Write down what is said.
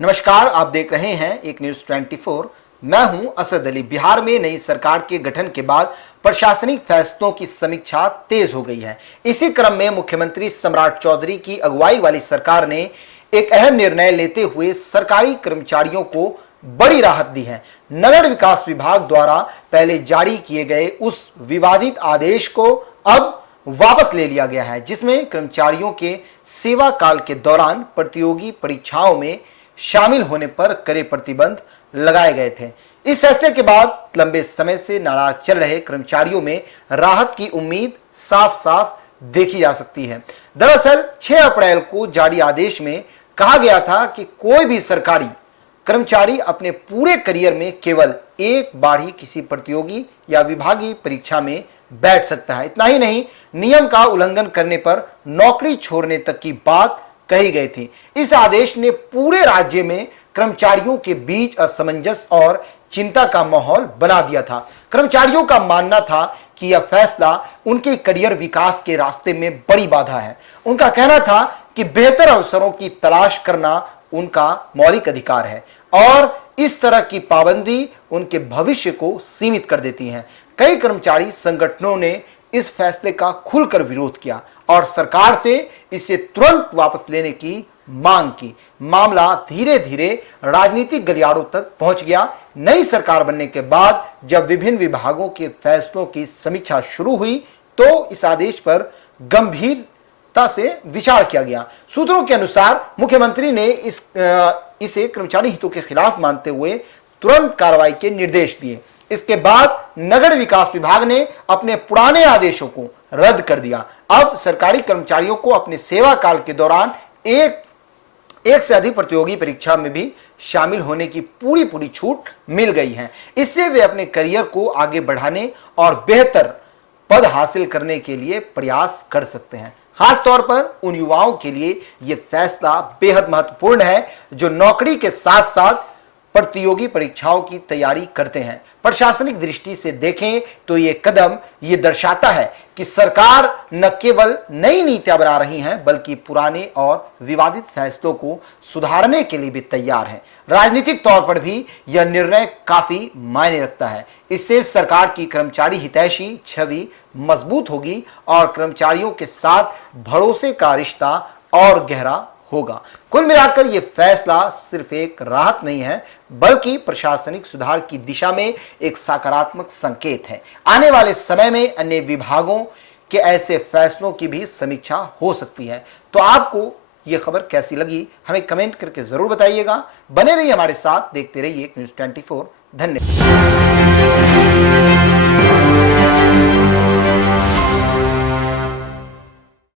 नमस्कार, आप देख रहे हैं एक न्यूज 24। मैं हूं असद अली। बिहार में नई सरकार के गठन के बाद प्रशासनिक फैसलों की समीक्षा तेज हो गई है। इसी क्रम में मुख्यमंत्री सम्राट चौधरी की अगुवाई वाली सरकार ने एक अहम निर्णय लेते हुए सरकारी कर्मचारियों को बड़ी राहत दी है। नगर विकास विभाग द्वारा पहले जारी किए गए उस विवादित आदेश को अब वापस ले लिया गया है, जिसमें कर्मचारियों के सेवा काल के दौरान प्रतियोगी परीक्षाओं में शामिल होने पर कड़े प्रतिबंध लगाए गए थे। इस फैसले के बाद लंबे समय से नाराज चल रहे कर्मचारियों में राहत की उम्मीद साफ साफ देखी जा सकती है। दरअसल 6 अप्रैल को जारी आदेश में कहा गया था कि कोई भी सरकारी कर्मचारी अपने पूरे करियर में केवल एक बार ही किसी प्रतियोगी या विभागीय परीक्षा में बैठ सकता है। इतना ही नहीं, नियम का उल्लंघन करने पर नौकरी छोड़ने तक की बात कही गई थी। इस आदेश ने पूरे राज्य में कर्मचारियों के बीच असमंजस और चिंता का माहौल बना दिया था। कर्मचारियों का मानना था कि यह फैसला उनके करियर विकास के रास्ते में बड़ी बाधा है। उनका कहना था कि बेहतर अवसरों की तलाश करना उनका मौलिक अधिकार है और इस तरह की पाबंदी उनके भविष्य को सीमित कर देती है। कई कर्मचारी संगठनों ने इस फैसले का खुलकर विरोध किया और सरकार से इसे तुरंत वापस लेने की मांग की। मामला धीरे धीरे राजनीतिक गलियारों तक पहुंच गया। नई सरकार बनने के बाद जब विभिन्न विभागों के फैसलों की समीक्षा शुरू हुई तो इस आदेश पर गंभीरता से विचार किया गया। सूत्रों के अनुसार मुख्यमंत्री ने इसे कर्मचारी हितों के खिलाफ मानते हुए तुरंत कार्रवाई के निर्देश दिए। इसके बाद नगर विकास विभाग ने अपने पुराने आदेशों को रद्द कर दिया। अब सरकारी कर्मचारियों को अपने सेवा काल के दौरान एक से अधिक प्रतियोगी परीक्षा में भी शामिल होने की पूरी छूट मिल गई है। इससे वे अपने करियर को आगे बढ़ाने और बेहतर पद हासिल करने के लिए प्रयास कर सकते हैं। खास तौर पर उन युवाओं के लिए यह फैसला बेहद महत्वपूर्ण है जो नौकरी के साथ साथ प्रतियोगी परीक्षाओं की तैयारी करते हैं। प्रशासनिक दृष्टि से देखें तो यह कदम यह दर्शाता है कि सरकार न केवल नई नीतियां बना रही है बल्कि पुराने और विवादित फैसलों को सुधारने के लिए भी तैयार है। राजनीतिक तौर पर भी यह निर्णय काफी मायने रखता है। इससे सरकार की कर्मचारी हितैषी छवि मजबूत होगी और कर्मचारियों के साथ भरोसे का रिश्ता और गहरा होगा। कुल मिलाकर यह फैसला सिर्फ एक राहत नहीं है बल्कि प्रशासनिक सुधार की दिशा में एक सकारात्मक संकेत है। आने वाले समय में अन्य विभागों के ऐसे फैसलों की भी समीक्षा हो सकती है। तो आपको यह खबर कैसी लगी हमें कमेंट करके जरूर बताइएगा। बने रहिए हमारे साथ, देखते रहिए न्यूज़ 24। धन्यवाद।